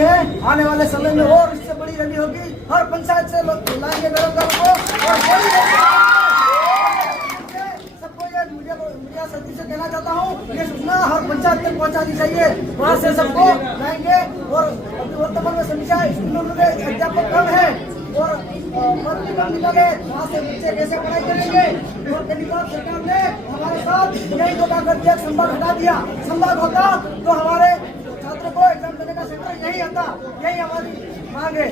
है। आने वाले समय में और इससे बड़ी रैली होगी, हर पंचायत से लाएंगे गरम गरम को और सबको ये मीडिया सभी से कहना चाहता हूँ, ये सूचना हर पंचायत तक पहुँचानी चाहिए। वहाँ से सबको लाएंगे और अभी वर्तमान में समीक्षा स्कूलों में अध्यापक कम है और वहाँ से बच्चे कैसे पढ़ाई करेंगे। और केंद्र सरकार ने हमारे साथ यही धोखा कर दिया, संभाग हटा दिया। संभाग होता तो हमारे छात्रों को एग्जाम देने का सेंटर यही आता, यही हमारी मांग है।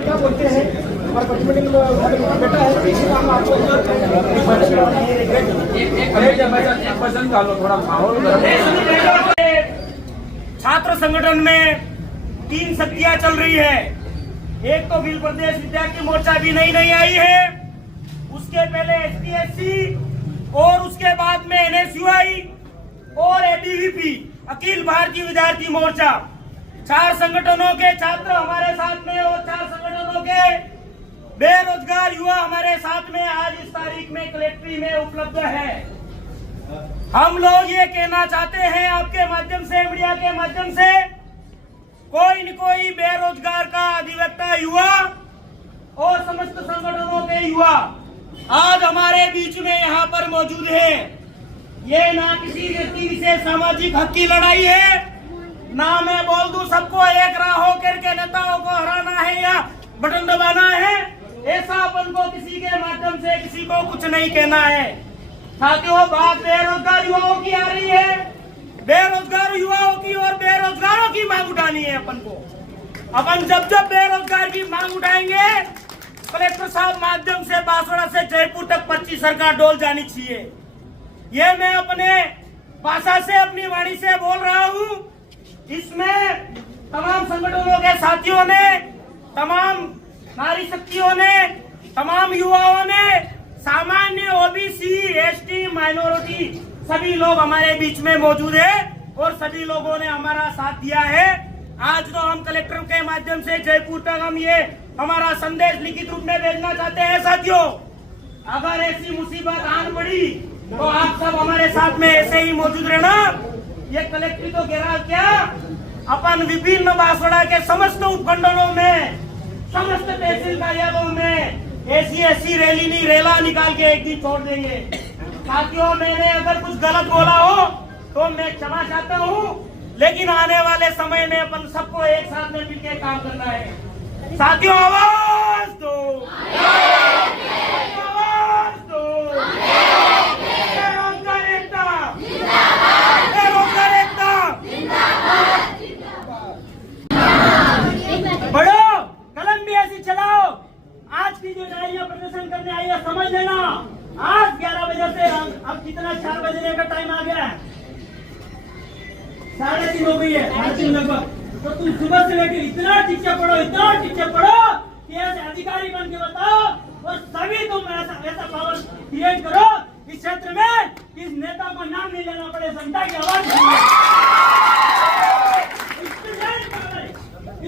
क्या बोलते हैं छात्र संगठन में 3 शक्तियां चल रही है। एक तो अखिल प्रदेश विद्यार्थी मोर्चा भी नई आई है, उसके पहले ST/SC और उसके बाद में NSUI और ABVP अखिल भारतीय विद्यार्थी मोर्चा। 4 संगठनों के छात्र हमारे साथ में और 4 संगठनों के बेरोजगार युवा हमारे साथ में आज इस तारीख में कलेक्ट्री में उपलब्ध है। हम लोग ये कहना चाहते हैं आपके माध्यम से, मीडिया के माध्यम से, कोई न कोई बेरोजगार का अधिवक्ता युवा और समस्त संगठनों के युवा आज हमारे बीच में यहाँ पर मौजूद है। ये ना किसी व्यक्ति विशेष सामाजिक हक की लड़ाई है, ना मैं बोल दूं सबको एक राह होकर के नेताओं को हराना है या बटन दबाना है, ऐसा अपन को किसी के माध्यम से किसी को कुछ नहीं कहना है। साथियों, बात बेरोजगार युवाओं की आ रही है, बेरोजगार युवाओं की और बेरोजगारों की मांग उठानी है अपन को। अपन जब बेरोजगार की मांग उठाएंगे, कलेक्टर साहब माध्यम से बांसवाड़ा से जयपुर तक 25 सरकार डोल जानी चाहिए। ये मैं अपने भाषा से, अपनी वाणी से बोल रहा हूँ। इसमें तमाम संगठनों के साथियों ने, तमाम नारी शक्तियों ने, तमाम युवाओं ने, सामान्य OBC, ST, माइनॉरिटी सभी लोग हमारे बीच में मौजूद है और सभी लोगों ने हमारा साथ दिया है। आज तो हम कलेक्टर के माध्यम से जयपुर तक हम ये हमारा संदेश लिखित रूप में भेजना चाहते हैं। साथियों, अगर ऐसी मुसीबत आन पड़ी तो आप सब हमारे साथ में ऐसे ही मौजूद रहना। ये कलेक्ट्री तो घेराव क्या, अपन विभिन्न बांसवाड़ा के समस्त उपखंडों में, समस्त तहसील कार्यालयों में SC/SC रैली नहीं, रेला निकाल के एक दिन छोड़ देंगे। साथियों, मैंने अगर कुछ गलत बोला हो तो मैं क्षमा चाहता हूँ, लेकिन आने वाले समय में अपन सबको एक साथ में मिलकर काम करना है। साथियों, आवाज दो, आवाज दो, बेरोजगार एकता, बेरोजगार एकता, बढ़ो, कलम भी ऐसी चलाओ। आज की जो नारियां प्रदर्शन करने आई है, समझ लेना, आज 11 बजे से अब कितना 4 बजने का टाइम आ गया है, 3:30 हो गई है, 3:30 लगभग। तो तुम सुबह से लेकर इतना टीचर पढ़ो, इतना टीचर पढ़ो कि ऐसे अधिकारी बन के बताओ और सभी तुम ऐसा पावर क्रिएट करो इस क्षेत्र में, इस नेता को नाम नहीं लेना पड़े, जनता की आवाज।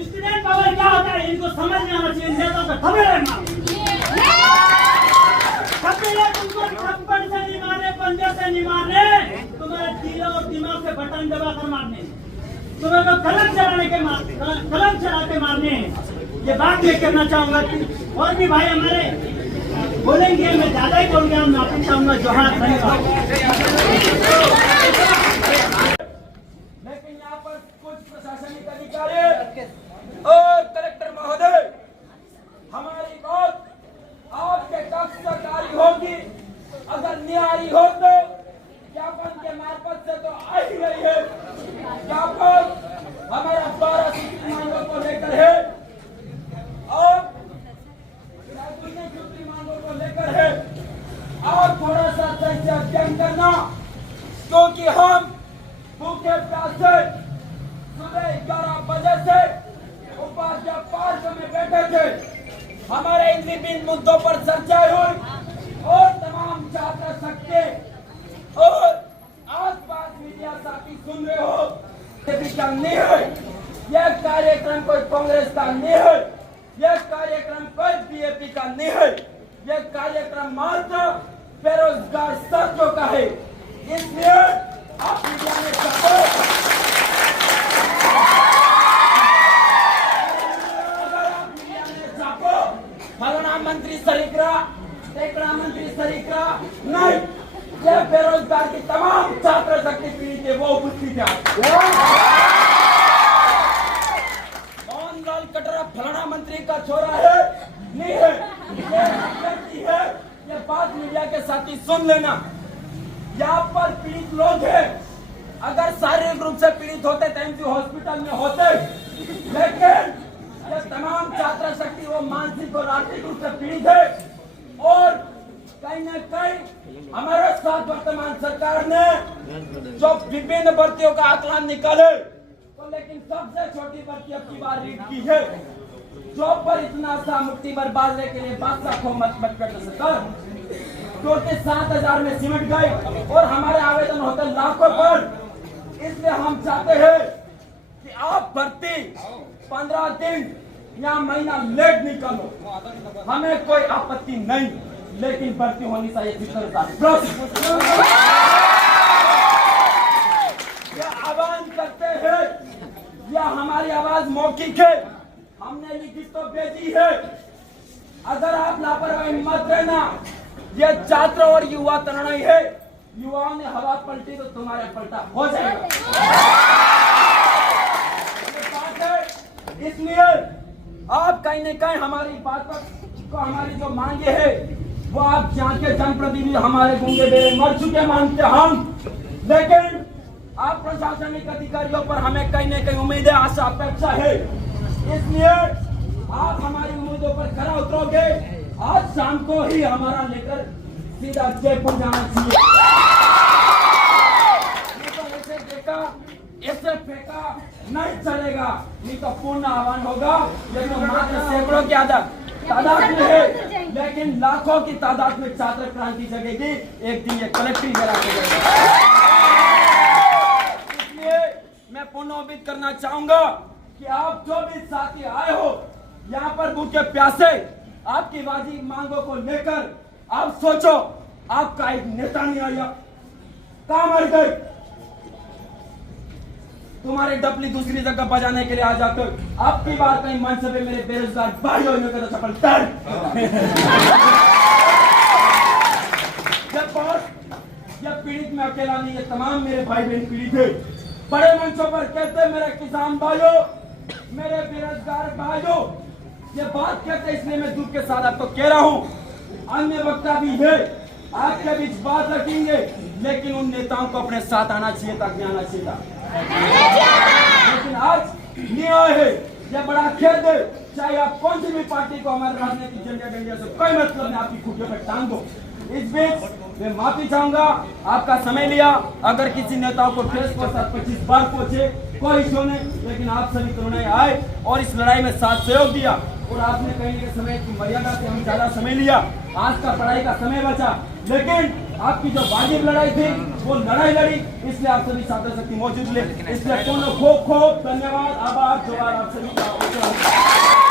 स्टूडेंट पावर क्या होता है इनको समझ में आना चाहिए, नेताओं का खबर रहना। तुमको थप्पड़ से नहीं मारने, पंजे से नहीं मारने, तुम्हारे दिल और दिमाग से बटन दबाकर मारने, तुम्हें तो कलम चला के मारने। ये बात मैं कहना चाहूंगा। और भी भाई हमारे बोलेंगे, मैं ज्यादा ही बोल गया, मैं आपको चाहूंगा जोहार, धन्यवाद। लेकिन यहाँ पर कुछ प्रशासनिक अधिकारी और कलेक्टर महोदय, हमारी बात आपके कक्ष तक आई होगी, अगर न्यायी हो तो ज्ञापन के मार्फत से तो आ ही गई है। ज्ञापन हमारा 12 सूत्री मांगों को लेकर है और सूत्री मांगों को लेकर है। आप थोड़ा सा सही से अध्ययन करना, क्योंकि हम भूखे प्यासे सुबह 11 बजे से उपाध्याय पार्क में बैठे थे। हमारे इन विभिन्न मुद्दों पर चर्चा हुई और तमाम छात्र शक्ति और आसपास मीडिया साथी सुन रहे हो, नहीं है यह कार्यक्रम कोई कांग्रेस का नहीं है, यह कार्यक्रम कोई बीएपी का नहीं है, यह कार्यक्रम मात्र बेरोजगार साथियों का है। इसलिए आप मीडिया में छापो फलाना मंत्री सरीकरा, टेकड़ा मंत्री सरीकरा नहीं, यह बेरोजगार की तमाम छात्र शक्ति पीड़ित है, वो बुद्धि क्या मोहनलाल कटरा फलाना मंत्री का छोरा है नहीं है, यह व्यक्ति है। ये बात मीडिया के साथी सुन लेना, यहाँ पर पीड़ित लोग हैं, अगर शारीरिक रूप से पीड़ित होते तो एमजी हॉस्पिटल में होते, लेकिन ये तमाम छात्र शक्ति वो मानसिक और आर्थिक रूप से पीड़ित है। और कहीं न कहीं हमारे साथ वर्तमान सरकार ने जो विभिन्न भर्तियों का आकलन निकाले, तो लेकिन सबसे छोटी भर्ती अब की बार रीड की है, जो पर इतना सा मुट्ठी भर बाजरे के लिए बादशाह को मत कर सकता, क्योंकि 7,000 में सिमट गए और हमारे आवेदन होते लाखों पर। इसलिए हम चाहते हैं कि आप भर्ती 15 दिन या महीना लेट निकालो, हमें कोई आपत्ति नहीं, लेकिन भर्ती होनी चाहिए। यह आह्वान करते हैं, यह हमारी आवाज मौखिक है, हमने लिखित तो भेजी है। अगर आप लापरवाही मत रहना, यह छात्र और युवा तनाई है, युवाओं ने हवा पलटी तो तुम्हारे पलटा हो जाएगा। ये बात है, इसलिए आप कहीं न कहीं हमारी बात को, हमारी जो मांगे है वो आप यहाँ के जनप्रतिनिधि हमारे गूंगे बेरे मर चुके मानते हम, लेकिन आप प्रशासनिक अधिकारियों पर हमें कहीं न कहीं उम्मीदें, आशा, अपेक्षा है। इसलिए आप हमारी उम्मीदों पर खरा उतरोगे। आज शाम को ही हमारा लेकर सीधा जयपुर जाना चाहिए। तो ऐसे देखा, ऐसे फेंका नहीं चलेगा, नहीं तो पूर्ण आह्वान होगा। लेकिन मात्र सैकड़ों की तादाद में है, लेकिन लाखों की तादाद में छात्र क्रांति जगेगी। एक दिन ये कलेक्टिव जरा मैं पुनर्वित करना चाहूंगा कि आप जो भी साथी आए हो यहाँ पर भूखे प्यासे, आपकी वाजिब मांगों को लेकर आप सोचो, आपका एक नेता नहीं आया, कहां मर गए? तुम्हारे डपली दूसरी जगह बजाने के लिए आ जाकर आपकी बार कहीं मंच पे मेरे बेरोजगार भाइयों ने कहा सफलता। जब पीड़ित में अकेला नहीं है, तमाम मेरे भाई बहन पीड़ित है। बड़े मंचों पर कहते मेरे किसान भाइयों, मेरे बेरोजगार भाइयों, ये बात कहते, इसलिए मैं दुख के साथ आपको कह रहा हूं। अन्य वक्ता भी है, आपके बीच बात रखेंगे, लेकिन उन नेताओं को अपने साथ आना चाहिए था, आना चाहिए था, लेकिन आज नहीं आए है। ये बड़ा खेद है। चाहे आप कौन सी भी पार्टी को हमारे राजनीतिक झंडा डंडिया से कोई मतलब नहीं, आपकी खूंटे पर टांग दो। इस बीच मैं माफी चाहूंगा, आपका समय लिया। अगर किसी नेताओं को ठेस को 25 बार पहुंचे कोई इशू नहीं, लेकिन आप सभी तरुणाई आए और इस लड़ाई में साथ सहयोग दिया, और आपने कहने के समय की मर्यादा से हम ज्यादा समय लिया। आज का पढ़ाई का समय बचा, लेकिन आपकी जो वाजिब लड़ाई थी वो लड़ाई लड़ी, इसलिए आप सभी छात्र शक्ति मौजूद ले। इसलिए खूब खूब धन्यवाद, आभार, जोहार आप सभी का।